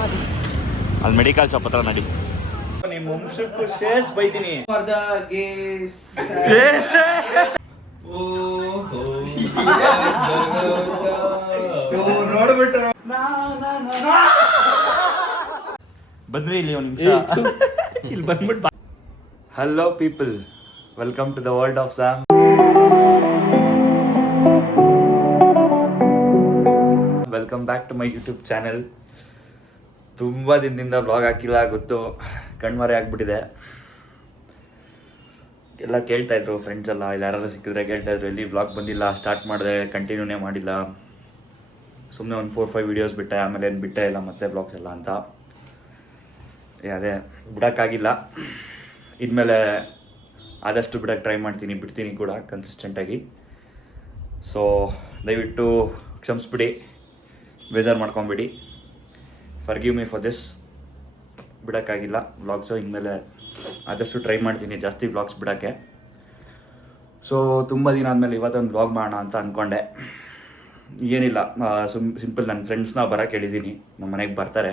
ಅಲ್ಲಿ medical shop ಹತ್ರ ನಡಿ. ನಿಮ್ಮ ವಂಶಕ್ಕೂ ಶೇಷ್ ಬೈತೀನಿ. ನೋಡ್ಬಿಟ್ರೆ ಬಂದ್ರಿ ಇಲ್ಲಿ ಒಂದು ನಿಮಿಷ ಇಲ್ಲಿ ಬಂದ್ಬಿಟ್ಟು. Hello people, welcome to the world of Sam. Welcome back to my YouTube channel. ತುಂಬ ದಿನದಿಂದ ವ್ಲಾಗ್ ಹಾಕಿಲ್ಲ, ಗೊತ್ತು, ಕಣ್ಮರೆ ಆಗ್ಬಿಟ್ಟಿದೆ. ಎಲ್ಲ ಕೇಳ್ತಾಯಿದ್ರು ಫ್ರೆಂಡ್ಸ್ ಎಲ್ಲ, ಇಲ್ಲಿ ಯಾರು ಸಿಕ್ಕಿದ್ರೆ ಕೇಳ್ತಾಯಿದ್ರು ಎಲ್ಲಿ ವ್ಲಾಗ್ ಬಂದಿಲ್ಲ, ಸ್ಟಾರ್ಟ್ ಮಾಡಿದೆ ಕಂಟಿನ್ಯೂನೇ ಮಾಡಿಲ್ಲ, ಸುಮ್ಮನೆ ಒಂದು 4-5 ವೀಡಿಯೋಸ್ ಬಿಟ್ಟೆ, ಆಮೇಲೆ ಏನು ಬಿಟ್ಟೇ ಇಲ್ಲ ಮತ್ತೆ ವ್ಲಾಗ್ಸ್ ಎಲ್ಲ ಅಂತ. ಅದೇ ಬಿಡೋಕ್ಕಾಗಿಲ್ಲ. ಇನ್ಮೇಲೆ ಆದಷ್ಟು ಬಿಡೋಕ್ಕೆ ಟ್ರೈ ಮಾಡ್ತೀನಿ, ಬಿಡ್ತೀನಿ ಕೂಡ ಕನ್ಸಿಸ್ಟೆಂಟಾಗಿ. ಸೊ ದಯವಿಟ್ಟು ಕ್ಷಮಿಸ್ಬಿಡಿ, ಬೇಜಾರು ಮಾಡ್ಕೊಂಬಿಡಿ, ಫರ್ಗಿವ್ ಮೀ ಫಾರ್ ದಿಸ್. ಬಿಡೋಕ್ಕಾಗಿಲ್ಲ ವ್ಲಾಗ್ಸು. ಇನ್ಮೇಲೆ ಆದಷ್ಟು ಟ್ರೈ ಮಾಡ್ತೀನಿ ಜಾಸ್ತಿ ವ್ಲಾಗ್ಸ್ ಬಿಡೋಕ್ಕೆ. ಸೊ ತುಂಬ ದಿನ ಆದಮೇಲೆ ಇವತ್ತೊಂದು ವ್ಲಾಗ್ ಮಾಡೋಣ ಅಂತ ಅಂದ್ಕೊಂಡೆ. ಏನಿಲ್ಲ, ಸಿಂಪಲ್ ನನ್ನ ಫ್ರೆಂಡ್ಸ್ನ ಬರೋಕ್ಕೆ ಹೇಳಿದ್ದೀನಿ, ನಮ್ಮ ಮನೆಗೆ ಬರ್ತಾರೆ.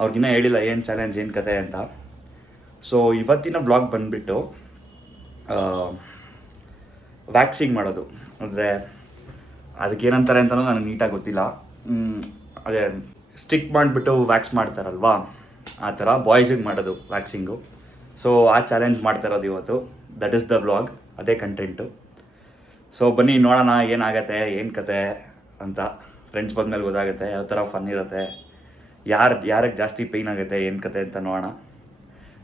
ಅವ್ರಿಗಿನ್ನ ಹೇಳಿಲ್ಲ ಏನು ಚಾಲೆಂಜ್ ಏನು ಕತೆ ಅಂತ. ಸೊ ಇವತ್ತಿನ ವ್ಲಾಗ್ ಬಂದುಬಿಟ್ಟು ವ್ಯಾಕ್ಸಿಂಗ್ ಮಾಡೋದು. ಅಂದರೆ ಅದಕ್ಕೇನಂತಾರೆ ಅಂತಲೂ ನನಗೆ ನೀಟಾಗಿ ಗೊತ್ತಿಲ್ಲ. ಅದೇ ಸ್ಟಿಕ್ ಮಾಡಿಬಿಟ್ಟು ವ್ಯಾಕ್ಸ್ ಮಾಡ್ತಾರಲ್ವಾ, ಆ ಥರ ಬಾಯ್ಸಿಗೆ ಮಾಡೋದು ವ್ಯಾಕ್ಸಿಂಗು. ಸೊ ಆ ಚಾಲೆಂಜ್ ಮಾಡ್ತಾ ಇರೋದು ಇವತ್ತು. ದಟ್ ಈಸ್ ದ ವ್ಲಾಗ್, ಅದೇ ಕಂಟೆಂಟು. ಸೊ ಬನ್ನಿ ನೋಡೋಣ ಏನಾಗತ್ತೆ, ಏನು ಕತೆ ಅಂತ. ಫ್ರೆಂಡ್ಸ್ ಬಂದಮೇಲೆ ಗೊತ್ತಾಗುತ್ತೆ ಯಾವ ಥರ ಫನ್ ಇರುತ್ತೆ, ಯಾರಿಗೆ ಜಾಸ್ತಿ ಪೇಯ್ನ್ ಆಗುತ್ತೆ, ಏನು ಕತೆ ಅಂತ ನೋಡೋಣ.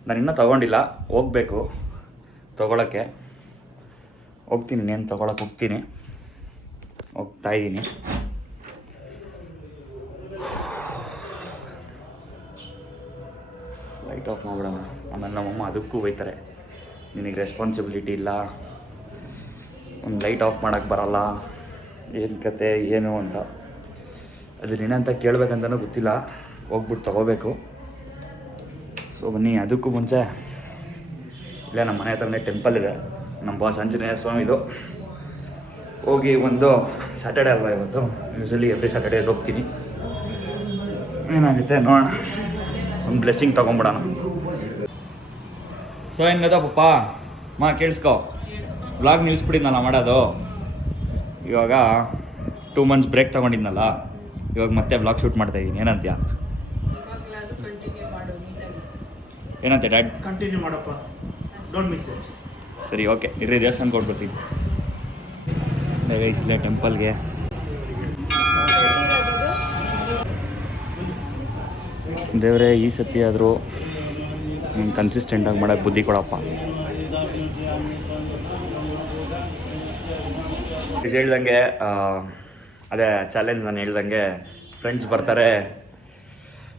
ನಾನು ಇನ್ನೂ ತೊಗೊಂಡಿಲ್ಲ, ಹೋಗಬೇಕು ತೊಗೊಳಕ್ಕೆ. ಹೋಗ್ತೀನಿ, ಇನ್ನೇನು ತೊಗೊಳಕ್ಕೆ ಹೋಗ್ತಾಯಿದ್ದೀನಿ. ಲೈಟ್ ಆಫ್ ಮಾಡ್ಬಿಡೋಣ, ಆಮೇಲೆ ನಮ್ಮಮ್ಮ ಅದಕ್ಕೂ ಬೈತಾರೆ, ನಿನಗೆ ರೆಸ್ಪಾನ್ಸಿಬಿಲಿಟಿ ಇಲ್ಲ, ಒಂದು ಲೈಟ್ ಆಫ್ ಮಾಡೋಕ್ಕೆ ಬರೋಲ್ಲ, ಏನು ಕತೆ ಏನು ಅಂತ. ಅದನ್ನೇನಂತ ಕೇಳಬೇಕಂತನೂ ಗೊತ್ತಿಲ್ಲ, ಹೋಗ್ಬಿಟ್ಟು ತೊಗೋಬೇಕು. ಸೊ ಬನ್ನಿ. ಅದಕ್ಕೂ ಮುಂಚೆ ಇಲ್ಲೇ ನಮ್ಮ ಮನೆ ಹತ್ರನೇ ಟೆಂಪಲ್ ಇದೆ, ನಮ್ಮ ಬಾಸ್ ಆಂಜನೇಯ ಸ್ವಾಮಿದು. ಹೋಗಿ ಒಂದು ಸ್ಯಾಟರ್ಡೇ ಅಲ್ವಾ ಇವತ್ತು, ಯೂಶ್ವಲಿ ಎವ್ರಿ ಸ್ಯಾಟರ್ಡೇಸ್ ಹೋಗ್ತೀನಿ. ಏನಾಗುತ್ತೆ ನೋಡೋಣ, ಒಂದು ಬ್ಲೆಸ್ಸಿಂಗ್ ತೊಗೊಂಬಿಡೋಣ. ಸೊ ಏನು ಗೊತ್ತಾ ಪಪ್ಪ, ಕೇಳಿಸ್ಕೊ, ವ್ಲಾಗ್ ನಿಲ್ಲಿಸ್ಬಿಟ್ಟಿದ್ನಲ್ಲ ಮಾಡೋದು. ಇವಾಗ 2 months ಬ್ರೇಕ್ ತೊಗೊಂಡಿದ್ನಲ್ಲ, ಇವಾಗ ಮತ್ತೆ ವ್ಲಾಗ್ ಶೂಟ್ ಮಾಡ್ತಾಯಿದ್ದೀನಿ. ಏನಂತ್ಯಾ? ಏನಂತೆ ಡ್ಯಾಡ್? ಕಂಟಿನ್ಯೂ ಮಾಡಪ್ಪ, ಡೋಂಟ್ ಮಿಸ್ ಇಟ್. ಸರಿ, ಓಕೆ, ಇರ್ರಿ, ದೇವಸ್ಥಾನಕ್ಕೆ ಕೊಟ್ಬಿಡ್ತೀನಿ. ಇಲ್ಲೇ ಟೆಂಪಲ್ಗೆ. ದೇವರೇ, ಈ ಸತಿ ಆದರೂ ಕನ್ಸಿಸ್ಟೆಂಟಾಗಿ ಮಾಡೋಕ್ಕೆ ಬುದ್ಧಿ ಕೊಡಪ್ಪ. ಹೇಳ್ದಂಗೆ ಅದೇ ಚಾಲೆಂಜ್ ನಾನು ಹೇಳ್ದಂಗೆ ಫ್ರೆಂಡ್ಸ್ ಬರ್ತಾರೆ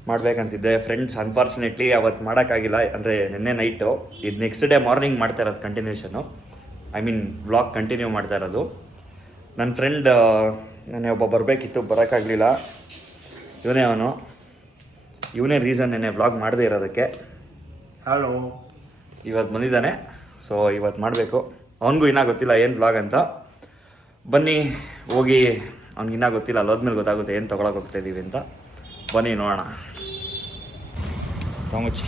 ಮಾಡಬೇಕಂತಿದ್ದೆ. ಫ್ರೆಂಡ್ಸ್ ಅನ್ಫಾರ್ಚುನೇಟ್ಲಿ ಅವತ್ತು ಮಾಡೋಕ್ಕಾಗಿಲ್ಲ. ಅಂದರೆ ನಿನ್ನೆ ನೈಟು, ಇದು ನೆಕ್ಸ್ಟ್ ಡೇ ಮಾರ್ನಿಂಗ್ ಮಾಡ್ತಾ ಇರೋದು ಕಂಟಿನ್ಯೂಷನು. ವ್ಲಾಗ್ ಕಂಟಿನ್ಯೂ ಮಾಡ್ತಾ ಇರೋದು. ನನ್ನ ಫ್ರೆಂಡ್ ನೆನ್ನೆ ಒಬ್ಬ ಬರಬೇಕಿತ್ತು, ಬರೋಕ್ಕಾಗಲಿಲ್ಲ. ಇವನೇ ರೀಸನ್ ನೆನ್ನೆ ವ್ಲಾಗ್ ಮಾಡದೇ ಇರೋದಕ್ಕೆ. ಹಲೋ, ಇವತ್ತು ಬಂದಿದ್ದಾನೆ. ಸೊ ಇವತ್ತು ಮಾಡಬೇಕು. ಅವನಿಗೂ ಇನ್ನೂ ಗೊತ್ತಿಲ್ಲ ಏನು ವ್ಲಾಗ್ ಅಂತ. ಬನ್ನಿ ಹೋಗಿ, ಅವ್ನಿಗಿನ್ನೂ ಗೊತ್ತಿಲ್ಲ, ಅಲ್ಲೋದ್ಮೇಲೆ ಗೊತ್ತಾಗುತ್ತೆ ಏನು ತೊಗೊಳಕ್ಕೆ ಹೋಗ್ತಾಯಿದ್ದೀವಿ ಅಂತ. ಬನ್ನಿ ನೋಡೋಣ. ಮುಚ್ಚಿ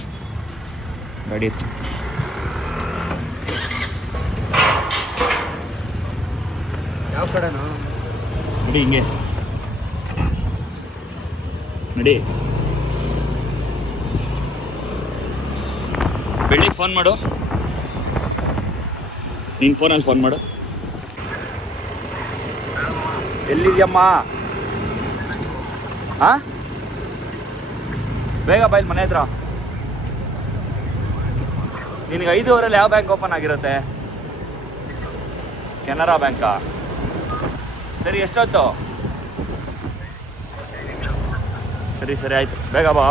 ಗಾಡಿ ಯಾವ ಕಡೆನೋ ನಡಿ, ಹಿಂಗೆ ನಡಿ. ಬೆಳ್ಳಿಗೆ ಫೋನ್ ಮಾಡು, ನೀನು ಫೋನಲ್ಲಿ ಫೋನ್ ಮಾಡು. ಎಲ್ಲಿದ್ಯಮ್ಮ? ಹಾಂ, ಬೇಗ ಬೈಲ್ ಮನೆ ಹತ್ರ. ನಿನಗೆ 5 ಯಾವ ಬ್ಯಾಂಕ್ ಓಪನ್ ಆಗಿರುತ್ತೆ? ಕೆನರಾ ಬ್ಯಾಂಕಾ? ಸರಿ, ಎಷ್ಟೊತ್ತು? ಸರಿ ಆಯಿತು, ಬೇಗ ಬಾ.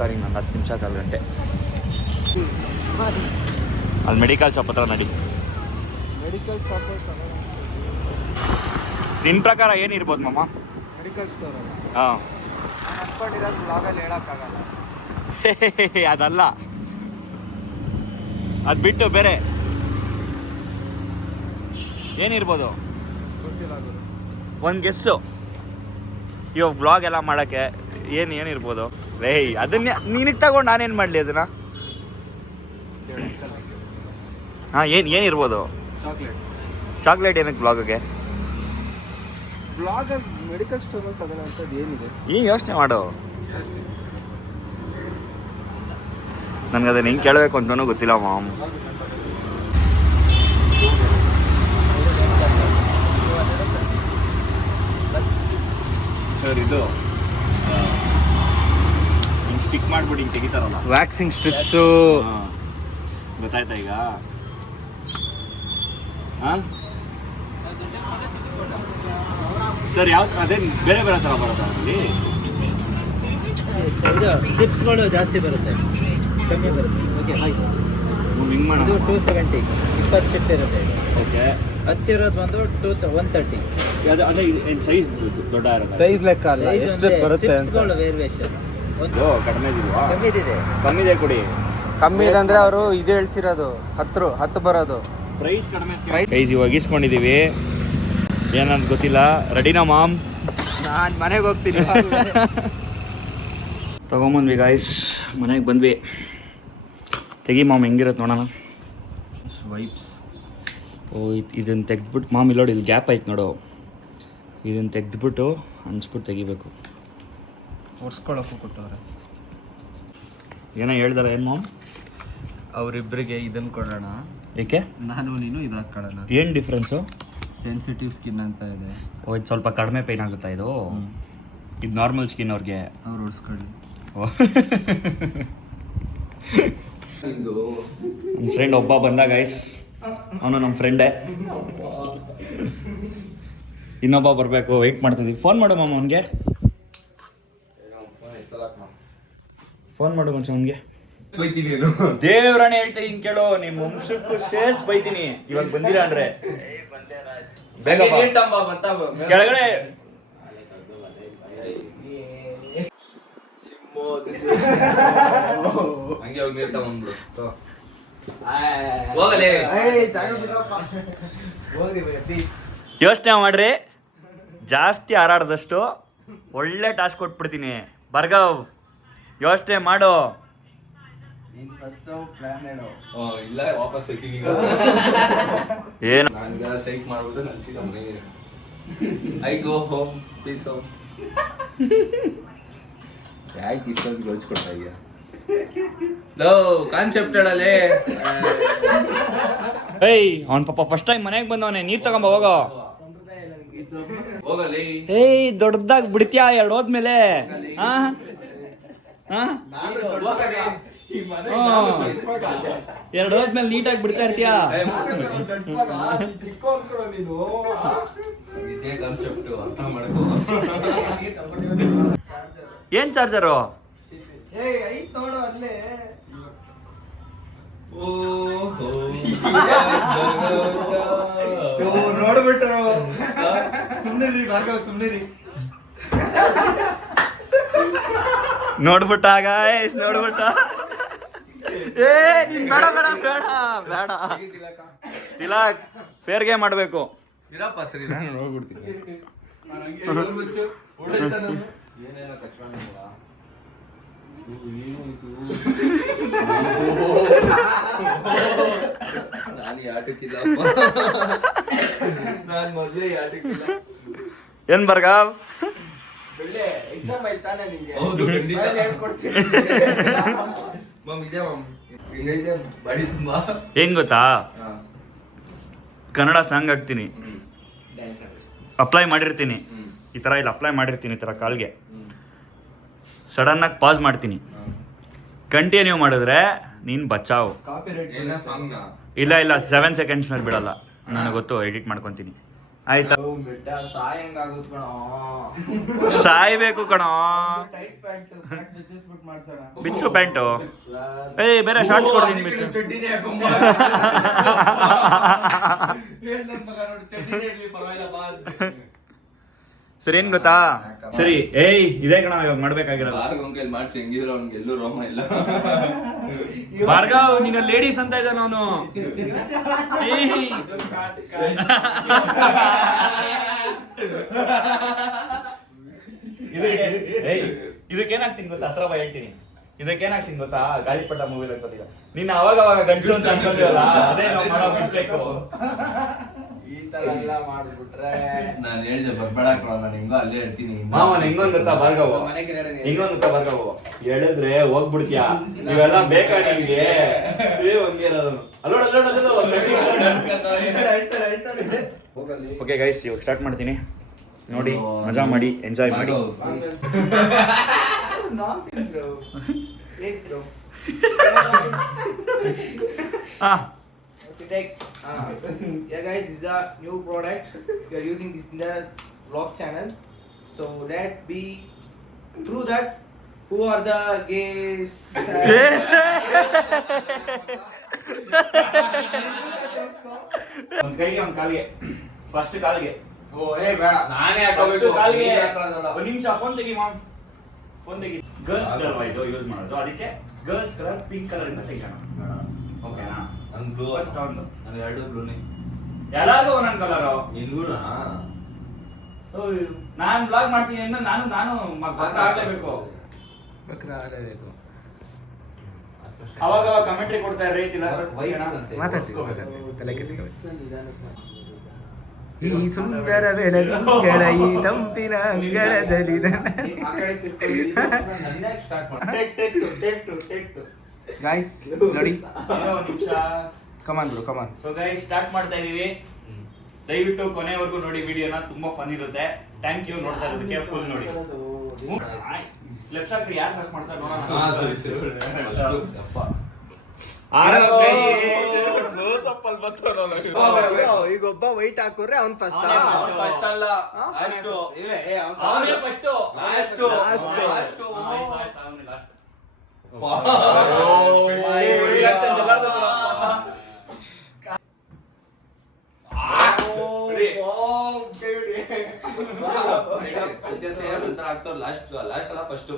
ಸರಿ, ನಾನು 10 ನಿಮಿಷ, 1/4 ಗಂಟೆ. ಅಲ್ಲಿ ಮೆಡಿಕಲ್ ಶಾಪ್ ಹತ್ರ ನಡಿ. ಮೆಡಿಕಲ್ ಶಾಪ್ ನಿನ್ನ ಪ್ರಕಾರ ಏನಿರ್ಬೋದು ಮಮ್ಮ? Medical store. ಹಾಂ, ನಾನು ಅನ್ಕೊಂಡಿರೋದು ಬ್ಲಾಗಲ್ಲಿ ಹೇಳೋಕ್ಕಾಗಲ್ಲ. ಅದಲ್ಲ, ಅದು ಬಿಟ್ಟು ಬೇರೆ ಏನಿರ್ಬೋದು? ಗೊತ್ತಿಲ್ಲ. ಒಂದು ಗೆಸ್ಸು. ಇವಾಗ ಬ್ಲಾಗ್ ಎಲ್ಲ ಮಾಡೋಕ್ಕೆ ಏನಿರ್ಬೋದು ರೇಯ್ ಅದನ್ನ ನಿನಗೆ ತಗೊಂಡು ನಾನೇನು ಮಾಡಲಿ ಅದನ್ನ ಹಾಂ ಏನಿರ್ಬೋದು ಚಾಕ್ಲೇಟ್ ಏನಕ್ಕೆ ಬ್ಲಾಗ್ಗೆ ಬ್ಲಾಗಲ್ಲಿ ಮೆಡಿಕಲ್ ಸ್ಟೋರಲ್ಲಿ ತಗೊಳ್ಳೋಂಥದ್ದು ಏನಿದೆ ಈಗ ಯೋಚನೆ ಮಾಡು ನನಗೆ ಅದನ್ನ ಹೆಂಗೆ ಕೇಳಬೇಕು ಅಂತಲೂ ಗೊತ್ತಿಲ್ಲ ಮಾಮ್ ಸರ್ ಇದು ಹಿಂಗೆ ಸ್ಟಿಕ್ ಮಾಡ್ಬಿಟ್ಟು ಹಿಂಗೆ ತೆಗಿತಾರಲ್ಲ ವ್ಯಾಕ್ಸಿಂಗ್ ಸ್ಟ್ರಿಪ್ಸು ಗೊತ್ತಾಯ್ತಾ ಈಗ ಹಾಂ ಸರ್ ಯಾವ ಅದೇ ಬೇರೆ ಬೇರೆ ಥರ ಬರುತ್ತೆ ಅದರಲ್ಲಿ ಇದು ಚಿಪ್ಸ್ಗಳು ಜಾಸ್ತಿ ಬರುತ್ತೆ ಕಮ್ಮಿ ಬರುತ್ತೆ ಓಕೆ ಆಯ್ತು ಹಿಂಗೆ ಇದು ಮಾಡೋದು 270 20 ಶಿಫ್ಟ್ ಇರುತ್ತೆ ಓಕೆ ಹತ್ತಿರೋದು ಬಂದು 130 ಅದೇ ಏನು ಸೈಜ್ ದೊಡ್ಡ ಇರುತ್ತೆ ಸೈಜ್ ಲೆಕ್ಕ ಅಲ್ಲ ಎಷ್ಟು ಬರುತ್ತೆ ಅಂತ ಚಿಪ್ಸ್ಗಳು ವೇರಿಯೇಷನ್ ಇದು ಕಡಿಮೆ ಇದೆಯಾ ಕಮ್ಮಿದಿದೆ ಕಮ್ಮಿದೆ ಕೊಡಿ ಕಮ್ಮಿ ಇದೆ ಅಂದ್ರೆ ಅವರು ಇದು ಹೇಳ್ತಿರೋದು 10 ಬರೋದು ಪ್ರೈಸ್ ಕಡಿಮೆ ಪ್ರೈಸ್ ಇವಾಗ ಇಸ್ಕೊಂಡಿದ್ದೀವಿ ಏನಂತ ಗೊತ್ತಿಲ್ಲ ರೆಡಿನಾ ಮಾಮ್ ನಾನು ಮನೆಗೆ ಹೋಗ್ತೀನಿ ತೊಗೊಂಬಂದ್ವಿ ಗಾಯ್ಸ್ ಮನೆಗೆ ಬಂದ್ವಿ ತೆಗಿ ಮಾಮ್ ಹೆಂಗಿರುತ್ತೆ ನೋಡೋಣ ವೈಪ್ಸ್ ಓ ಇದನ್ನು ತೆಗ್ದ್ಬಿಟ್ಟು ಮಾಮ್ ಇಲ್ಲೋಡಿ ಇಲ್ಲಿ ಗ್ಯಾಪ್ ಆಯ್ತು ನೋಡು ಇದನ್ನು ತೆಗ್ದ್ಬಿಟ್ಟು ಅನ್ಸ್ಬಿಟ್ಟು ತೆಗಿಬೇಕು ಒರ್ಸ್ಕೊಳಕ್ಕೂ ಕೊಟ್ಟವ್ರೆ ಏನೋ ಹೇಳ್ದಾರ ಏನು ಮಾಮ್ ಅವರಿಬ್ಬರಿಗೆ ಇದನ್ನು ಕೊಡೋಣ ಏಕೆ ನಾನು ನೀನು ಇದು ಹಾಕೊಳ್ಳೋಣ ಏನು ಡಿಫ್ರೆನ್ಸು ಸೆನ್ಸಿಟಿವ್ ಸ್ಕಿನ್ ಅಂತ ಇದೆ ಓ ಇದು ಸ್ವಲ್ಪ ಕಡಿಮೆ ಪೇಯ್ನ್ ಆಗುತ್ತಾ ಇದು ಇದು ನಾರ್ಮಲ್ ಸ್ಕಿನ್ ಅವ್ರಿಗೆ ಅವ್ರು ಉಡ್ಸ್ಕೊಳ್ಳಿ ನಮ್ಮ ಫ್ರೆಂಡ್ ಒಬ್ಬ ಬಂದ ಗೈಸ್ ಅವನು ನಮ್ಮ ಫ್ರೆಂಡೇ ಇನ್ನೊಬ್ಬ ಬರಬೇಕು ವೆಯ್ಟ್ ಮಾಡ್ತಿದ್ದೀವಿ ಫೋನ್ ಮಾಡು ಮಾಮ ಅವನಿಗೆ ಫೋನ್ ಮಾಡು ಮನುಷ್ಯ ಅವನಿಗೆ ದೇವ್ರಾಣೆ ಹೇಳ್ತಾ ಹಿಂಗೆ ಕೇಳು ನಿಮ್ಮ ವಂಶಕ್ಕೂ ಸೇರ್ಸ್ ಬೈತೀನಿ ಇವಾಗ ಬಂದಿಲ್ಲ ಅಂದ್ರೆ ಬೇಗ ಬಾ. ಕೆಳಗಡೆ ಯೋಚನೆ ಮಾಡ್ರಿ ಜಾಸ್ತಿ ಹಾರಾಡ್ದಷ್ಟು ಒಳ್ಳೆ ಟಾಸ್ಕ್ ಕೊಟ್ಬಿಡ್ತೀನಿ ಬರ್ಗವ್ ಯೋಚನೆ ಮಾಡು ಇಲ್ಲ ವಾಪಸ್ ಹೋಯ್ತೀವಿ ಈಗ ಏನು ನನ್ಗ ಸೈಕ್ ಮಾಡ್ಬಿಟ್ಟು ನಾನು ಸೀದಾ ಮನೆಗೆ I go home please home ಯಾಕೆ ಇಷ್ಟೊಂದು ಯೋಚಿಸ್ಕೊಡ್ತಾ ಇದೆಯಾ ಲೋ ಕಾನ್ಸೆಪ್ಟ್ ಹೇಳಲೇ ಏಯ್ ಅವ್ನ ಪಾಪ ಫಸ್ಟ್ ಟೈಮ್ ಮನೆಗೆ ಬಂದವನೇ ನೀರ್ ತಗೊಂಬ ಹೋಗೋ ಹೋಗಲಿ ಏಯ್ ದೊಡ್ಡದಾಗಿ ಬಿಡ್ತೀಯಾ ಎರಡು ಹೋದ್ಮೇಲೆ ಹಾ ಹಾ ಎರಡು ಹೋದ್ಮೇಲೆ ನೀಟಾಗಿ ಬಿಡ್ತಾ ಇರ್ತೀಯಾ ಇದೇ ಕಾನ್ಸೆಪ್ಟ್ ಅರ್ಥ ಮಾಡ್ಕೋ ಏನ್ ಚಾರ್ಜರು ನೋಡ್ಬಿಟ್ರು ಸುಮ್ನಿರಿ ಭಾರ್ಗವ್ ಸುಮ್ನಿರಿ ನೋಡ್ಬಿಟ್ಟ ಗಾಯ್ಸ್ ನೋಡ್ಬಿಟ್ಟ ಏ ನೀನ್ ಬೇಡ ಬೇಡ ಬೇಡ ಬೇಡ ತಿಲಕ್ ಫೇರ್ ಗೇಮ್ ಮಾಡ್ಬೇಕು ಇರಪ್ಪ ಸರಿ ನಾನು ನೋಡ್ಬಿಡ್ತೀನಿ ಏನೇನೋ ಕಚ್ಕೊಂಡಿಲ್ಲ ನಾನು ಈ ಆಟಕ್ಕಿಲ್ಲಪ್ಪ ನಾನು ಮೊದಲೇ ಈ ಆಟಕ್ಕಿಲ್ಲ ಏನ್ ಬರ್ಗಾವ್ ಎಕ್ಸಾಮ್ ಆಯ್ತಾನೆ ನಿಂಗೆ ಹೌದು ಖಂಡಿತ ಹೇಳ್ಕೊಡ್ತೀನಿ ಮಮ್ ಇದೆ ಮಮ್ ಇದೆ ಬಡಿ ತುಂಬಾ ಏನ್ ಗೊತ್ತಾ ಕನ್ನಡ ಸಾಂಗ್ ಹಾಕ್ತೀನಿ ಅಪ್ಲೈ ಮಾಡಿರ್ತೀನಿ ಈ ಥರ ಇಲ್ಲಿ ಅಪ್ಲೈ ಮಾಡಿರ್ತೀನಿ ಈ ಥರ ಕಾಲ್ಗೆ ಸಡನ್ನಾಗಿ ಪಾಸ್ ಮಾಡ್ತೀನಿ ಕಂಟಿನ್ಯೂ ಮಾಡಿದ್ರೆ ನೀನು ಬಚಾವ್ ಏನ ಸಾಂಗ್ ಇಲ್ಲ 7 ಸೆಕೆಂಡ್ಸ್ ಮೇಲೆ ಬಿಡಲ್ಲ ನನಗೆ ಗೊತ್ತು ಎಡಿಟ್ ಮಾಡ್ಕೊತೀನಿ ಆಯ್ತಾ ಬೆಟ್ಟ ಸಾಯಂಗ್ ಆಗುತ್ತೆ ಕಣೋ ಸಾಯ್ಬೇಕು ಕಣೋ ಟೈಟ್ ಪ್ಯಾಂಟ್ ಬಿಚ್ಚಿಸ್ಬಿಟ್ಟು ಮಾಡ್ಸೋಣ ಬಿಚ್ಚು ಪ್ಯಾಂಟು ಏಯ್ ಬೇರೆ ಶಾರ್ಟ್ಸ್ ಕೊಡ್ತೀನಿ ಬಿಚ್ಚು ಚಡ್ಡಿನೇ ಹಾಕೊಂಬ ಏನ್ ನನ್ ಮಗ ನೋಡಿ ಚಡ್ಡಿನೇ ಇರ್ಲಿ ಪರವಾಗಿಲ್ಲ ಬಾ ಸರಿ ಏನ್ ಗೊತ್ತಾ ಸರಿ ಏಯ್ ಇದೇ ಕಣ ಇವಾಗ ಮಾಡ್ಬೇಕಾಗಿರೋದು ಭಾರ್ಗವಂಗೆ ಮಾಡ್ಸಿ ಹೆಂಗಿದ್ರು ಅವ್ನಿಗೆ ಎಲ್ಲೂ ರೋಮ ಇಲ್ಲ ಭಾರ್ಗವ್ ನೀನು ಲೇಡೀಸ್ ಅಂತ ಇದ್ದಾನ ಅವನು ಇದಕ್ಕೇನಾಗ್ತೀನಿ ಗೊತ್ತಾ, ಹತ್ರ ಬಾ ಹೇಳ್ತೀನಿ. ಇದಕ್ಕೇನಾಗ್ತೀನಿ ಗೊತ್ತಾ, ಗಾಳಿಪಟ ಮೂವಿ ಅನ್ಕೋತೀಗ ನಿನ್ನ ಅವಾಗ ಗಂಟು ಅಂತ ಅನ್ಕೋತೀವಲ್ಲ, ಅದೇ ನಾವು ಮಾಡೋ ಮಿಸ್ಟೇಕು. ಈ ತರ ಎಲ್ಲ ಮಾಡ್ಬಿಟ್ರೆ ನಾನು ಹೇಳ್ದೆ ಬರ್ಬೇಡ ಕಣ, ನಾನು ಹೆಂಗೋ ಅಲ್ಲೇ ಹೇಳ್ತೀನಿ. ಮಾಮ ಹೆಂಗೊಂದ್ ಗೊತ್ತಾ ಭಾರ್ಗವ, ಹೆಂಗೊಂದ್ ಗೊತ್ತಾ ಭಾರ್ಗವ, ಹೇಳಿದ್ರೆ ಹೋಗ್ಬಿಡ್ತೀಯ, ನೀವೆಲ್ಲ ಬೇಕಾ ನಿಮ್ಗೆ ಹಂಗಿರೋದು. ಓಕೆ ಗೈಸ್, ಇವಾಗ ಸ್ಟಾರ್ಟ್ ಮಾಡ್ತೀನಿ. ನೋಡಿ, ಮಜಾ ಮಾಡಿ, ಎಂಜಾಯ್ ಮಾಡಿ. Yeah guys, this is a new product. We are using this in the vlog channel. So let me prove that who are the gays. ಒಂದ್ ಕೈಗೆ ಒಂದ್ ಕಾಲಿಗೆ, ಫಸ್ಟ್ ಕಾಲಿಗೆ. ಓ ಏ ಬೇಡ, ನಾನೇ ಫಸ್ಟ್ ಕಾಲಿಗೆ ಹಾಕೋಬೇಕು. ಒಂದ್ ನಿಮಿಷ ಫೋನ್ ತೆಗಿ ಮಾಮ್, ಫೋನ್ ತೆಗಿ. ಗರ್ಲ್ಸ್ ಕಲರ್ ಇದು ಯೂಸ್ ಮಾಡೋದು, ಅದಕ್ಕೆ ಗರ್ಲ್ಸ್ ಕಲರ್ ಪಿಂಕ್ ಕಲರ್ ಇಂದ ತೆಗೋಣ. ಓಕೆನಾ? ನನ್ ಬ್ಲೂ ಫಸ್ಟ್ ಒಂದು, ನಾನು ಎರಡು ಬ್ಲೂನೇ. ಎಲ್ಲಾರ್ಗು ಒಂದೊಂದು ಕಲರು. ನಿನ್ಗೂನಾ? ನಾನ್ ಬ್ಲಾಗ್ ಮಾಡ್ತೀನಿ ಅಂದ್ರೆ ನಾನು ಬಕ್ರ ಆಗ್ಲೇಬೇಕು. ಬಕ್ರ ಆಗಬೇಕು. ಅವಾಗ ಕಮೆಂಟ್ರಿ ಕೊಡ್ತಾ ಇರ್ರಿ. ಈ ಸುಂದರ ಬೆಳಗುಗಳ ಈ ತಂಪಿನ ಅಂಗಳದಲ್ಲಿ ಗಾಯ್ಸ್ ನೋಡಿ, ಒಂದ್ ನಿಮಿಷ. ಕಮಾನ್ ಬ್ರೋ, ಕಮಾನ್. ಸೊ ಗೈಸ್, ಸ್ಟಾರ್ಟ್ ಮಾಡ್ತಾ ಇದೀವಿ. ದಯವಿಟ್ಟು ಕೊನೆವರೆಗೂ ನೋಡಿ ವಿಡಿಯೋನ, ತುಂಬಾ ಫನ್ ಇರುತ್ತೆ. ಥ್ಯಾಂಕ್ ಯು ನೋಡ್ತಾ ಇರೋದಕ್ಕೆ. ಫುಲ್ ನೋಡಿ. ಲೆಫ್ಟ್ ಹಾಕ್ರಿ, ಯಾರು ಫಸ್ಟ್ ಮಾಡ್ತಾರೆ ನೋಡೋಣ. ಈಗ ಒಬ್ಬ ವೈಟ್ ಹಾಕೋರೆ ಅವ್ನ್ ಫಸ್ಟ್. ಫಸ್ಟ್ ಅಲ್ಲ, ಲಾಸ್ಟ್. ಅವನೇ ಫಸ್ಟ್. ಲಾಸ್ಟ್. ಲಾಸ್ಟ್ ಅಲ್ಲ first.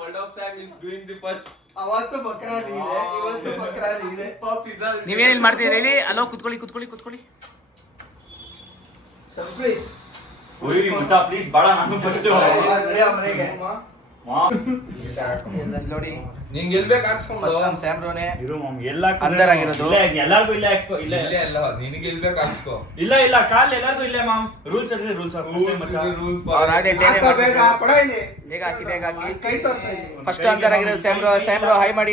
World of Sam is doing the first. ಅವತ್ತು ಬಕ್ರಾ ನೀನೆ, ಇವತ್ತು ಬಕ್ರಾ ನೀನೆ. ನೀವೇನ್ ಇಲ್ಲಿ ಮಾಡ್ತೀರಿ ಹೇಳಿ? ಅಲೋ, ಕುತ್ಕೊಳ್ಳಿ. ಸಬ್ಸ್ಕ್ರೈಬ್ ಉಯ್ರಿ ಮುಚ್ಚ ಪ್ಲೀಸ್, ಬೇಡ. ನಾನು ಫಸ್ಟ್ ನಡೆಯ ಮನೆಗೆ. ನೋಡಿ, ನಿಂಗೆ ಗೆಲ್ಬೇಕು ಹಾಕ್ಸ್ಕೊಂಡು. ಫಸ್ಟ್ ನಮ್ ಸ್ಯಾಮ್ರೋನೆ ಇರು ಮಾಮ್, ಎಲ್ಲ ಅಂದರ್ ಆಗಿರೋದು. ಎಲ್ಲಾರ್ಗು ಇಲ್ಲೇ ಹಾಕ್ಸ್ಕೋ. ಇಲ್ಲೇ ಅಲ್ಲ, ನಿನಗೆ ಗೆಲ್ಬೇಕು ಹಾಕ್ಸ್ಕೋ. ಇಲ್ಲ ಕಾಲ್ ಎಲ್ಲಾರ್ಗು ಇಲ್ಲೇ ಮಾಮ್. ರೂಲ್ಸ್ ಅಂದ್ರೆ ರೂಲ್ಸ್ ರೂಲ್ಸ್ ಅವ್ರ ಆಡಿ ಹಾಕೋ ಬೇಗ, ಕೊಡ ಇಲ್ಲಿ. ಬೇಗ ಹಾಕಿ. ಕೈ ತೋರ್ಸ ಇಲ್ಲಿ. ಫಸ್ಟ್ ಅಂದರ್ ಆಗಿರೋದು ಸ್ಯಾಮ್ರೋ. ಹಾಯ್ ಮಾಡಿ.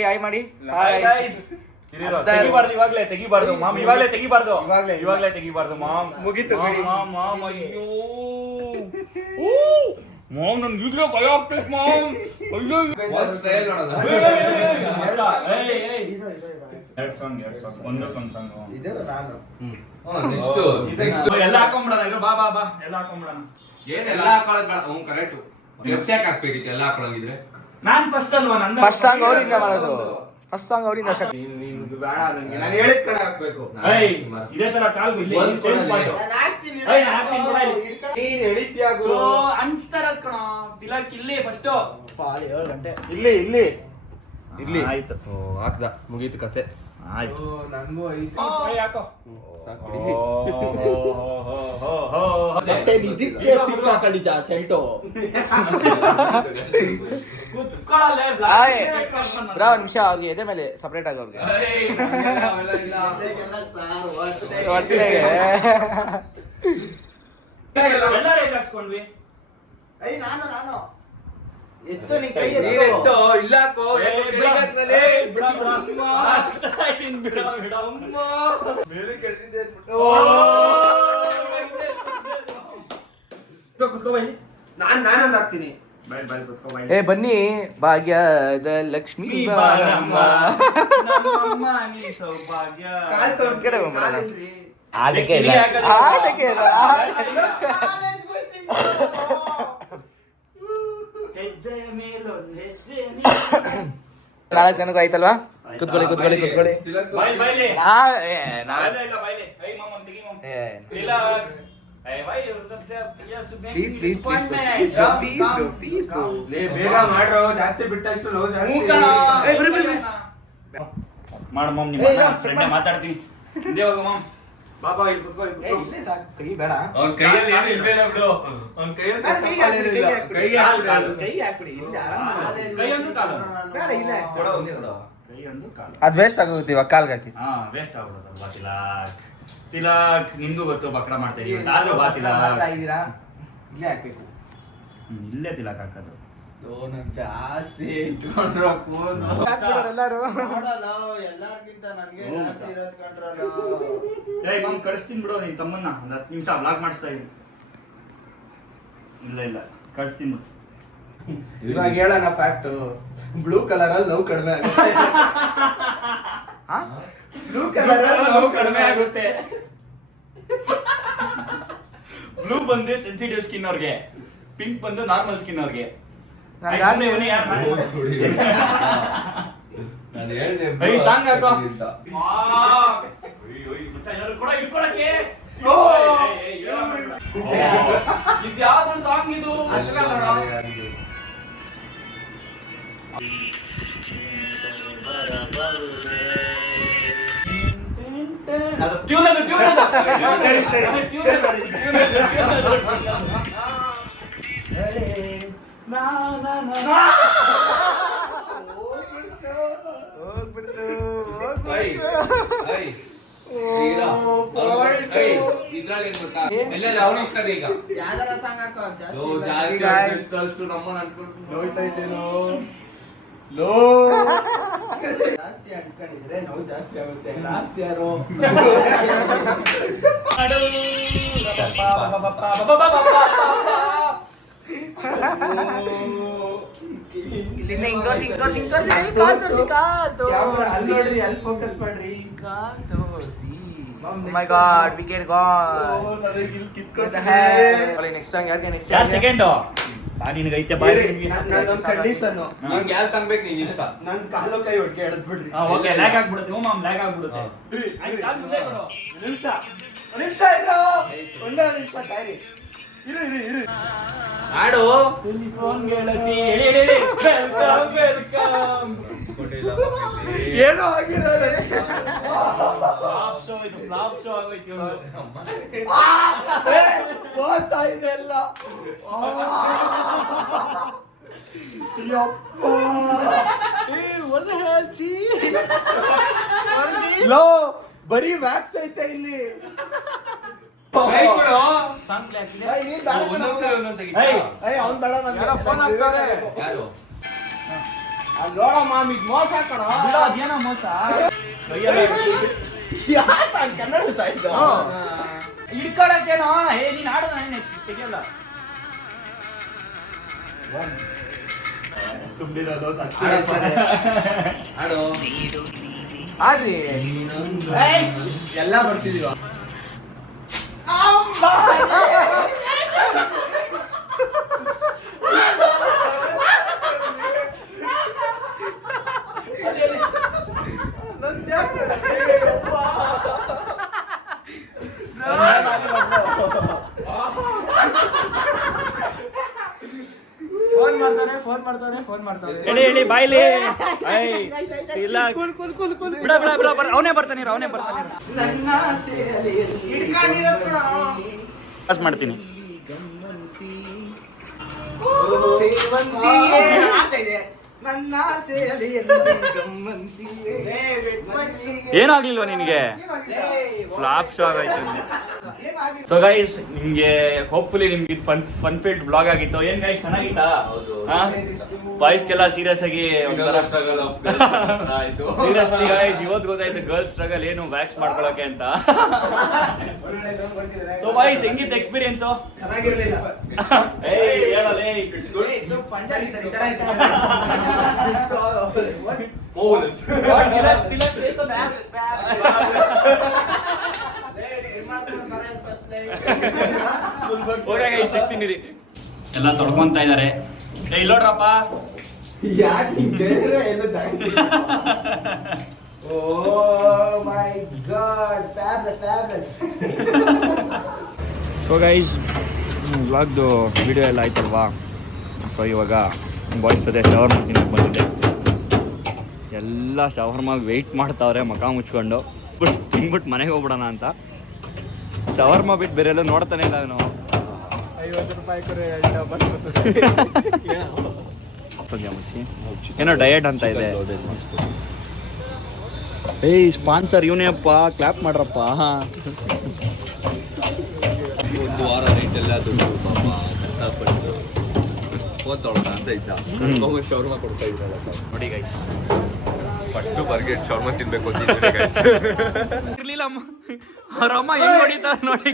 Hi guys. ತೆಗಿಬಾರ್ದು ಮಾಮ್, ಇವಾಗ್ಲೇ ತೆಗಿಬಾರ್ದು ಮಾಮ್. ಮುಗೀತು ಬಿಡಿ. ಮಾಮ್ ಅಯ್ಯೋ ಮಾಮ್, ನನ್ಗೆ ಈಗಲೇ ಭಯ ಆಗ್ತೈತೆ ಮಾಮ್. ಅಯ್ಯೋ ಒಂದು ಸ್ಟೈಲ್ ನೋಡೋದು. ಎರಡು ಸಾಂಗ್ ಒಂದಕ್ಕೊಂದು ಸಾಂಗ್. ಇದು ನಾನು. ನೆಕ್ಸ್ಟ್ ಎಲ್ಲ ಹಾಕೊಂಡ್ಬಿಡೋಣ. ಇರೋ ಬಾ ಎಲ್ಲ ಹಾಕೊಂಡ್ಬಿಡೋಣ. ಏನೆಲ್ಲ ಹಾಕೊಳ್ಳೋದು ಬೇಡ. ಅವ್ನು ಕರೆಕ್ಟ್. ಡ್ರೆಸ್ ಯಾಕೆ ಹಾಕ್ಬೇಕಿತ್ತು ಎಲ್ಲ ಹಾಕೊಳ್ಳೋದಿದ್ರೆ? ನಾನ್ ಫಸ್ಟ್ ಅಲ್ವಾ? ನಂದ ಫಸ್ಟ್ ಸಾಂಗ್ ಅವರಿಂದ ಮಾಡೋದು. ಫಸ್ಟ್ ಸಾಂಗ್ ಅವರಿಂದ ಸ್ಟಾರ್ಟ್. ನೀನು ಬೇಡ ನನಗೆ, ನಾನು ಹೇಳಿದ ಕಡೆ ಹಾಕ್ಬೇಕು. ಇದೇ ತರ ಕಾಲ್ಗು ಇಲ್ಲಿ ಒಂದ್ ಚೇಂಜ್ ಕೊಡಲ್ಲ. ಮಾಡು. ನಾನು ಹಾಕ್ತೀನಿ. ಏಯ್, ನಾನ್ ಹಾಕ್ತೀನಿ ಕೊಡ ಇಲ್ಲಿ. ನೀನು ಹೇಳಿದ್ಯಾ ಗುರು? ಅನ್ಸ್ತಾರ ಕಣ ತಿಲಕ್ ಇಲ್ಲಿ ಫಸ್ಟ್ 7 ಗಂಟೆ. ಇಲ್ಲಿ ಆಯ್ತು. ಹಾಕ್ದ, ಮುಗೀತು ಕತೆ. ಆಯ್ತು. ನನಗೂ ಐತೆ. ಯಾಕೋ ಬ್ರಾ, ಒಂದ್ ನಿಮಿಷ ಅವ್ರಿಗೆ ಎದೆ ಮೇಲೆ ಸಪ್ರೇಟ್ ಆಗಿ ಅವ್ರಿಗೆ ಹಾಕ್ಸ್ಕೊಂಡ್ವಿ. ನಾನು ಎತ್ತು ನಿನ್ ಕೈ ನೀನೆತ್ತೋ ಇಲ್ಲಾಕೋ ನಾನೊಂದು ಹಾಕ್ತೀನಿ. ಏ ಬನ್ನಿ, ಭಾಗ್ಯದ ಲಕ್ಷ್ಮೀ ಬಾರಮ್ಮ. ಕಾಲ್ ತೋರ್ಸಿ, ಕಡೆ ಬಂದ್ಬಿಡೋಣ. ಕಾಲ್ ಇಲ್ರಿ. ಆಟಕ್ಕೆ ಇಲ್ಲ. ನಾಲ್ಕು ಜನಕ್ಕೂ ಆಯ್ತಲ್ವಾ? ಕುತ್ಕೊಳ್ಳಿ. ಬೇಗ ಮಾಡ್ರೋ, ಜಾಸ್ತಿ ಬಿಟ್ಟಷ್ಟು ಲೋ ಜಾಸ್ತಿ. ಮಾಡು ಮಾಮ್, ನಿಮ್ಮ ಫ್ರೆಂಡ್ ಮಾತಾಡ್ತೀನಿ. ಹಿಂದೆ ಹೋಗು ಮಾಮ್. ಬಾಬಾ ಇಲ್ಲಿ ಕುತ್ಕೋ ಏ ಇಲ್ಲೇ ಸಾಕು ಕೈ ಬೇಡ ಅವ್ನ ಕೈಯಲ್ಲಿ ಏನು ಇಲ್ವೇನೋ ಬಿಡು ಅವ್ನ ಕೈಯಲ್ಲಿ ಬೇಡ, ಕೈಗೆ ಹಾಕ್ಬಿಡಿ, ಕೈಗೆ ಹಾಕ್ಬಿಡಿ. ಕೈಗೆ ಹಾಕ್ಬಿಡಿ ಇಲ್ಲಿ ಆರಾಮಾಗಿ. ಕೈಯೊಂದು ಕಾಲು ಬೇಡ ಇಲ್ಲ ಕೊಡು, ಒಂದೇ ಕೊಡು. ಕೈಯೊಂದು ಕಾಲು ಅದ್ ವೇಸ್ಟ್ ಆಗೋಗುತ್ತೆ ಇವಾಗ ಕಾಲ್ಗೆ ಹಾಕಿ. ಹಾ ವೇಸ್ಟ್ ಆಗ್ಬಿಡುತ್ತಲ್ವಾ ತಿಲಾಕ್ ನಿಮ್ಗೂ ಗೊತ್ತು ಬಕ್ರ ಮಾಡ್ತಾ ಇದೀವಿ ಆದ್ರೂ ಬಾ ಮಾಡ್ತಾ ತಿಲಾಕ್ ಇದ್ದೀರಾ ಇಲ್ಲೇ ಹಾಕ್ಬೇಕು. ಇಲ್ಲೇ ತಿಲಾಕ್ ಹಾಕೋದು ಲೋನ್ ಜಾಸ್ತಿ ಇಟ್ಕೊಂಡ್ರು ಫೋನ್ ಎಲ್ಲಾರು ನೋಡಲ್ಲ ಎಲ್ಲಾರ್ಗಿಂತ ನನ್ಗೆ ಜಾಸ್ತಿ ಇರೋದ್ ಕಂಡ್ರಲ್ಲ. ಏಯ್ ಮಮ್ ಕಳಿಸ್ತೀನಿ ಬಿಡು ನಿನ್ ತಮ್ಮನ್ನ ಒಂದು 10 ನಿಮಿಷ ವ್ಲಾಗ್ ಮಾಡಿಸ್ತಾ ಇದೀನಿ. ಇಲ್ಲ ಕಳಿಸ್ತೀನಿ ಬಿಡು. ಇವಾಗ ಹೇಳೋಣ ಫ್ಯಾಕ್ಟ್ ಬ್ಲೂ ಕಲರ್ ಅಲ್ಲಿ ನೋವು ಕಡಿಮೆ ಆಗುತ್ತೆ. ಬ್ಲೂ ಕಲರ್ ಅಲ್ಲಿ ನೋವು ಕಡಿಮೆ ಆಗುತ್ತೆ. ಬ್ಲೂ ಬಂದು ಸೆನ್ಸಿಟಿವ್ ಸ್ಕಿನ್ ಅವ್ರಿಗೆ, ಪಿಂಕ್ ಬಂದು ನಾರ್ಮಲ್ ಸ್ಕಿನ್ ಅವ್ರಿಗೆ. ನಾನು ಯಾರು ನಾನು ಹೇಳ್ದೆ ಏಯ್ ಸಾಂಗ್ ಹಾಕೋ. ಅಂತ. ಇದ್ಯಾವ್ದು ಸಾಂಗ್ ಇದು? ಅದು ಟ್ಯೂನ್ ಅದು ಟ್ಯೂನ್ ಅದು. ನಾ ನಾ ನಾ ಐ, ಐ. ಈಗ ಇದ್ರಲ್ಲಿ ಏನ್ ಗೊತ್ತಾ ಎಲ್ಲ ಅವ್ನ ಇಷ್ಟನೇ ಈಗ ಯಾವ್ದಾರ ಸಾಂಗ್ ಹಾಕೋ ಲೋ, ಜಾಸ್ತಿ ಕಳ್ಸ್ತು ನಮ್ಮನ್ನ ಅನ್ಕೊಂಡು ನೋಯ್ತಾ ಇದ್ದೇನೋ ಲೋ ಜಾಸ್ತಿ ಅನ್ಕೊಂಡಿದ್ರೆ ನೋವು ಜಾಸ್ತಿ ಆಗುತ್ತೆ. ಜಾಸ್ತಿ ಯಾರು ಅಲ್ಲಿ ನೋಡ್ರಿ, ಅಲ್ಲಿ ಫೋಕಸ್ ಮಾಡ್ರಿ. My god wicket god. Next song ಯಾರಿಗೆ ನೆಕ್ಸ್ಟ್ ಯಾರು ಸೆಕೆಂಡ್ ಬಾ ನಿನಗೆ ಐತೆ ಬಾ ನನ್ನೊಂದು ಕಂಡೀಷನ್ ನಿಂಗೆ ಯಾವ ಸಾಂಗ್ ಬೇಕು ನೀನ್ ಇಷ್ಟ ನನ್ ಕಾಲು ಕೈ ಒಟ್ಟಿಗೆ ಎಳೆದ್ ಬಿಡ್ರಿ. ಓಕೆ ಲ್ಯಾಗ್ ಆಗ್ಬಿಡುತ್ತೆ ಹ್ಞೂ ಮ್ಯಾಮ್ ಲ್ಯಾಗ್ ಆಗ್ಬಿಡುತ್ತೆ ನಿಮಿಷ ನಿಮಿಷ ಇರು, ಒಂದೇ ನಿಮಿಷ ಕಾಯ್ರಿ. ಇರು ಹಾಡು ಟೆಲಿಫೋನ್ ಗೆಳತಿ ಹೇಳಿ ಹೇಳಿ ವೆಲ್ಕಮ್ ವೆಲ್ಕಮ್ ಏನೋ ಆಗಿರೋದೆ. ಫ್ಲಾಪ್ ಶೋ ಇದು ಫ್ಲಾಪ್ ಶೋ ಆಗೋಯ್ತು ಮೋಸ ಇದೆಲ್ಲ. ಲೋ ಬರೀ ವ್ಯಾಕ್ಸ್ ಐತೆ ಇಲ್ಲಿ. ಕೈ ಕೊಡು. ಸಾಂಗ್ ಹಾಕಿದೆ. ಒಂದೊಂದ್ಸಲ ತೆಗಿತಾ? ಅವ್ನ್ ಬೇಡ ಯಾರೋ ಫೋನ್ ಹಾಕ್ತಾರೆ. ಯಾರು ಅಲ್ಲಿ ನೋಡಮ್ಮ ಇದು ಮೋಸ ಕಣ. ಅದೇನೋ ಮೋಸ ಕೈಯಲ್ಲಿ ಕನ್ನಡ ಇದ್ದು ಹಿಡ್ಕೊಳಕ್ಕೇನೋ ಏ ನೀನ್ ಆಡೋದು ನಾನು ತೆಗಿಯಲ್ಲ ಸುಮ್ಮನಿರೋದು ಹಾಡು ಆಡ್ರಿ ಎಲ್ಲ ಬರ್ತಿದೀವ. ಫೋನ್ ಮಾಡ್ತಾರೆ. ಹೇಳಿ ಹೇಳಿ ಬಾಯ್ಲಿ ಇಲ್ಲ ಬಿಡ ಬಿಡ ಬಿಡ ಅವನೇ ಬರ್ತಾನೆ ನನ್ನ ಸೇರಲಿ ಪಾಸ್ ಮಾಡ್ತೀನಿ ಸೇವಂತಿಯೇ ಆಗ್ತಾ ಇದೆ. ನನ್ನ ಸೇರಲಿ ಗಮ್ಮಂತಿಯೇ. ಏನೂ ಆಗ್ಲಿಲ್ವಾ ನಿನಗೆ ಫ್ಲಾಪ್ ಶೋ ಆಗೋಯ್ತು ಸೊ ಗೈಸ್ ನಿಮ್ಗೆ ಹೋಪ್ಫುಲಿ ನಿಮ್ಗೆ ಇದು ಫನ್ ಫೀಲ್ಡ್ ಬ್ಲಾಗ್ ಆಗಿತ್ತು ಏನ್ ಗೈಸ್ ಚೆನ್ನಾಗಿತ್ತಾ ಬಾಯ್ಸ್ಗೆಲ್ಲ ಸೀರಿಯಸ್ ಆಗಿ ಒಂಥರ ಸ್ಟ್ರಗಲ್ ಆಯ್ತು ಸೀರಿಯಸ್ಲಿ ಗೈಸ್ ಇವತ್ತು ಗೊತ್ತಾಯ್ತು ಗರ್ಲ್ಸ್ ಸ್ಟ್ರಗಲ್ ಏನು ವ್ಯಾಕ್ಸ್ ಮಾಡ್ಕೊಳಕ್ಕೆ ಅಂತ ಸೊ ಬಾಯ್ಸ್ ಹೆಂಗಿತ್ತು ಎಕ್ಸ್ಪೀರಿಯನ್ಸ್ ಚೆನ್ನಾಗಿರ್ಲಿಲ್ಲ. ಏಯ್ ಹೇಳಲೇ ಇಟ್ಸ್ ಗುಡ್ ಸಿಗ್ತೀನಿ ರೀ ಎಲ್ಲ ತೊಡ್ಕೊಂತ ಇದಾರೆ ಇಲ್ಲೋಡ್ರಪ್ಪ ಯಾಕೆ ಬೇರೆ ಎಲ್ಲ ಜಾಸ್ತಿ. Oh my god fabulous. So guys ವ್ಲಾಗ್ದು ವಿಡಿಯೋ ಎಲ್ಲ ಆಯ್ತಲ್ವಾ ಸೊ ಇವಾಗ ಬಾಯ್ಸ್ ಜೊತೆ ಶವರ್ ಮಾಡ್ತೀನಿ ಬಂದಿದ್ದೆ ಎಲ್ಲ ಶವರ್ಮಾಗಿ ವೆಯ್ಟ್ ಮಾಡ್ತಾವ್ರೆ ಮಕ ಮುಚ್ಕೊಂಡು ತಿನ್ಬಿಟ್ಟು ಮನೆಗೆ ಹೋಗ್ಬಿಡೋಣ ಅಂತ ಶವರ್ಮ ಬಿಟ್ಟು ಬೇರೆ ಎಲ್ಲ ನೋಡ್ತಾನೆ ಇಲ್ಲ ಅವನು. 50 ರೂಪಾಯಿ ಕೊರೆ ಎರಡು ಬರ್ತದೆ. ಏನೋ ಡಯಟ್ ಅಂತ ಇದೆ. ಏಯ್ ಸ್ಪಾನ್ಸರ್ ಇವನೇ ಅಪ್ಪ, ಕ್ಲಾಪ್ ಮಾಡ್ರಪ್ಪ. ಒಂದು ವಾರ ನೈಟ್ ಎಲ್ಲ ದುಡ್ಡು ಪಾಪ ಕಷ್ಟಪಟ್ಟು ಫೋನ್ ತೊಗೊಳ್ಳೋಣ ಅಂತ ಇದ್ದ. ಶೌರ್ಮ ಕೊಡ್ತಾ ಇದ್ರಲ್ಲ ಸರ್, ನೋಡಿ ಗೈಸ್, ಫಸ್ಟು ಬರ್ಗೆಟ್ ಶೌರ್ಮ ತಿನ್ಬೇಕು ಅಂತಿದ್ದೆ ಗೈಸ್. ಇರ್ಲಿಲ್ಲ ಅಮ್ಮ, ಅವ್ರ ಅಮ್ಮ ಹೆಂಗ್ ಹೊಡಿತಾರ ನೋಡಿ.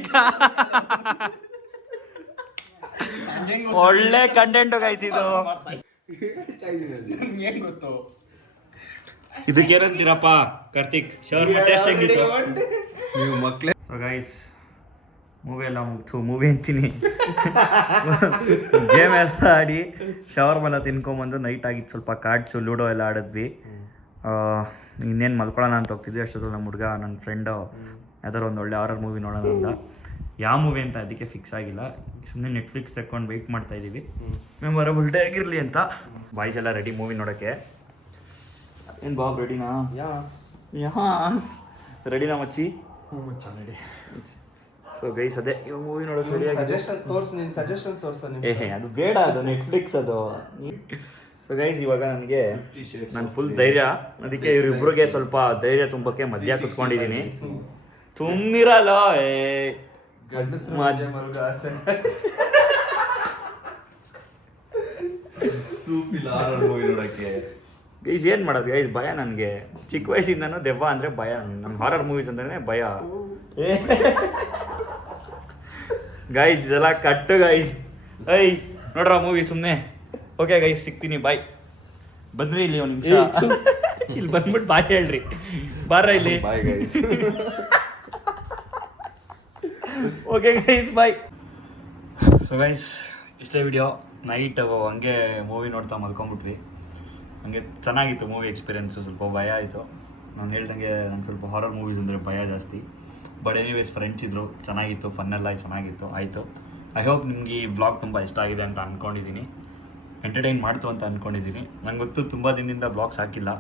ಒಳ್ಳೆ ಕಂಟೆಂಟ್ ಗೈಸ್ ಇದು. ಏನ್ ಗೊತ್ತು ಇದಕ್ಕೇನಂತೀರಪ್ಪ ಕಾರ್ತಿಕ್? ಶವರ್ಮ ಟೇಸ್ಟ್ ಹೆಂಗಿತ್ತು? ನೀವು ಮಕ್ಳೇ. ಸೊ ಗೈಸ್, ಮೂವಿ ಎಲ್ಲ ಮುಗ್ತು, ಮೂವಿ ಅಂತೀನಿ, ಗೇಮ್ ಎಲ್ಲ ಆಡಿ ಶವರ್ಮೆಲ್ಲ ತಿನ್ಕೊಂಬಂದು ನೈಟ್ ಆಗಿತ್ತು. ಸ್ವಲ್ಪ ಕಾರ್ಡ್ಸು ಲೂಡೋ ಎಲ್ಲ ಆಡಿದ್ವಿ. ಇನ್ನೇನು ಮಲ್ಕೊಳ್ಳೋಣ ಅಂತ ಹೋಗ್ತಿದ್ವಿ. ಅಷ್ಟೊತ್ತು ನಮ್ಮ ಹುಡುಗ ನನ್ನ ಫ್ರೆಂಡು ಯಾವ್ದಾರು ಒಂದು ಒಳ್ಳೆ ಹಾರರ್ ಮೂವಿ ನೋಡೋಣ ಅಂತ. ಯಾವ ಮೂವಿ ಅಂತ ಅದಕ್ಕೆ ಫಿಕ್ಸ್ ಆಗಿಲ್ಲ, ಸುಮ್ಮನೆ ನೆಟ್ಫ್ಲಿಕ್ಸ್ ತಗೊಂಡು ವೆಯ್ಟ್ ಮಾಡ್ತಾ ಇದ್ದೀವಿ ಮೆಮೊರಬಲ್ ಡೇ ಆಗಿರಲಿ ಅಂತ. ಬಾಯ್ಸ್ ಎಲ್ಲ ರೆಡಿ ಮೂವಿ ನೋಡೋಕ್ಕೆ. ಏನು ಬಾಬ್ ರೆಡಿನಾ? ಯಾಸ್ ರೆಡಿನಾ ಮಚ್ಚಿ? ಸೊ ಗೈಸ್, ಅದೇ ಇವಾಗ ಮೂವಿ ನೋಡೋಕೆ ರೆಡಿ ಆಗಿದೆ. ಸಜೆಷನ್ ತೋರ್ಸು. ಅದು ಬೇಡ, ಅದು ನೆಟ್ಫ್ಲಿಕ್ಸ್ ಅದು. ಸೊ ಗೈಸ್, ಇವಾಗ ನನಗೆ ನಾನು ಫುಲ್ ಧೈರ್ಯ, ಅದಕ್ಕೆ ಇವರಿಬ್ಬರಿಗೆ ಸ್ವಲ್ಪ ಧೈರ್ಯ ತುಂಬಕ್ಕೆ ಮಧ್ಯ ಕುತ್ಕೊಂಡಿದ್ದೀನಿ. ತುಂಬಿರಲ್ಲ ಗಂಡಸ್ರು ಮಲ್ಗೋ ಆಸೆ. ಸೂಪಿಲ್ಲ ಮೂವಿ ನೋಡೋಕ್ಕೆ. ಗೈಸ್ ಏನು ಮಾಡೋದು ಗೈಸ್, ಭಯ ನನಗೆ. ಚಿಕ್ಕ ವಯಸ್ಸಿಂದನೂ ದೆವ್ವ ಅಂದರೆ ಭಯ. ನಮ್ಮ ಹಾರರ್ ಮೂವೀಸ್ ಅಂದ್ರೆ ಭಯ. ಗೈಸ್ ಇದೆಲ್ಲ ಕಟ್ಟು ಗೈಸ್. ಐ ನೋಡ್ರ ಮೂವಿ ಸುಮ್ಮನೆ. ಓಕೆ ಗೈಸ್, ಸಿಗ್ತೀನಿ, ಬಾಯ್. ಬಂದ್ರಿ ಇಲ್ಲಿ ಒಂದು ನಿಮಿಷ, ಇಲ್ಲಿ ಬಂದ್ಬಿಟ್ಟು ಬಾಯ್ ಹೇಳ್ರಿ. ಬಾರ ಇಲ್ಲಿ. Bye guys. Okay guys, bye. So guys, ಇಷ್ಟೇ ವಿಡಿಯೋ. ನೈಟ್ ಹಂಗೆ ಮೂವಿ ನೋಡ್ತಾ ಮಲ್ಕೊಂಬಿಟ್ವಿ. ಹಂಗೆ ಚೆನ್ನಾಗಿತ್ತು ಮೂವಿ ಎಕ್ಸ್ಪೀರಿಯೆನ್ಸು. ಸ್ವಲ್ಪ ಭಯ ಆಯಿತು. ನಾನು ಹೇಳ್ದಂಗೆ ನಂಗೆ ಸ್ವಲ್ಪ ಹಾರರ್ ಮೂವೀಸ್ ಅಂದರೆ ಭಯ ಜಾಸ್ತಿ. ಬಟ್ ಎನಿವೇಸ್ ಫ್ರೆಂಡ್ಸ್ ಇದ್ದರು, ಚೆನ್ನಾಗಿತ್ತು, ಫನ್ನೆಲ್ಲ ಚೆನ್ನಾಗಿತ್ತು, ಆಯಿತು. ಐ ಹೋಪ್ ನಿಮ್ಗೆ ಈ ವ್ಲಾಗ್ ತುಂಬ ಇಷ್ಟ ಆಗಿದೆ ಅಂತ ಅಂದ್ಕೊಂಡಿದ್ದೀನಿ, ಎಂಟರ್ಟೈನ್ ಮಾಡ್ತು ಅಂತ ಅಂದ್ಕೊಂಡಿದ್ದೀನಿ. ನಂಗೆ ಗೊತ್ತು ತುಂಬ ದಿನದಿಂದ ವ್ಲಾಗ್ಸ್ ಹಾಕಿಲ್ಲ,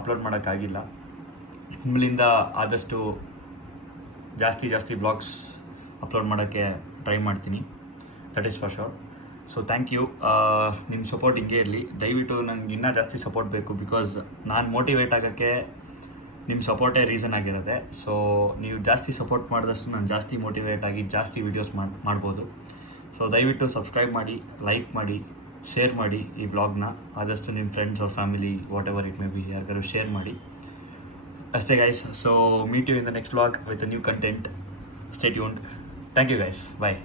ಅಪ್ಲೋಡ್ ಮಾಡೋಕ್ಕಾಗಿಲ್ಲ. ಇನ್ಮೇಲಿಂದ ಆದಷ್ಟು ಜಾಸ್ತಿ ವ್ಲಾಗ್ಸ್ ಅಪ್ಲೋಡ್ ಮಾಡೋಕ್ಕೆ ಟ್ರೈ ಮಾಡ್ತೀನಿ, that is for sure. So thank you. ನಿಮ್ಮ ಸಪೋರ್ಟ್ ಹಿಂಗೆ ಇರಲಿ ದಯವಿಟ್ಟು. ನಂಗೆ ಇನ್ನೂ ಜಾಸ್ತಿ ಸಪೋರ್ಟ್ ಬೇಕು, ಬಿಕಾಸ್ ನಾನು ಮೋಟಿವೇಟ್ ಆಗೋಕ್ಕೆ ನಿಮ್ಮ ಸಪೋರ್ಟೇ ರೀಸನ್ ಆಗಿರುತ್ತೆ. ಸೊ ನೀವು ಜಾಸ್ತಿ ಸಪೋರ್ಟ್ ಮಾಡಿದಷ್ಟು ನಾನು ಜಾಸ್ತಿ ಮೋಟಿವೇಟ್ ಆಗಿ ಜಾಸ್ತಿ ವೀಡಿಯೋಸ್ ಮಾಡ್ಬೋದು. ಸೊ ದಯವಿಟ್ಟು ಸಬ್ಸ್ಕ್ರೈಬ್ ಮಾಡಿ, ಲೈಕ್ ಮಾಡಿ, ಶೇರ್ ಮಾಡಿ ಈ ವ್ಲಾಗ್ನ. ಆದಷ್ಟು ನಿಮ್ಮ ಫ್ರೆಂಡ್ಸ್ ಅವ್ರ family whatever it may be ಯಾರಿಗಾರು ಶೇರ್ ಮಾಡಿ ಅಷ್ಟೇ guys. So meet you in the next vlog with a new content. Stay tuned. Thank you guys, bye.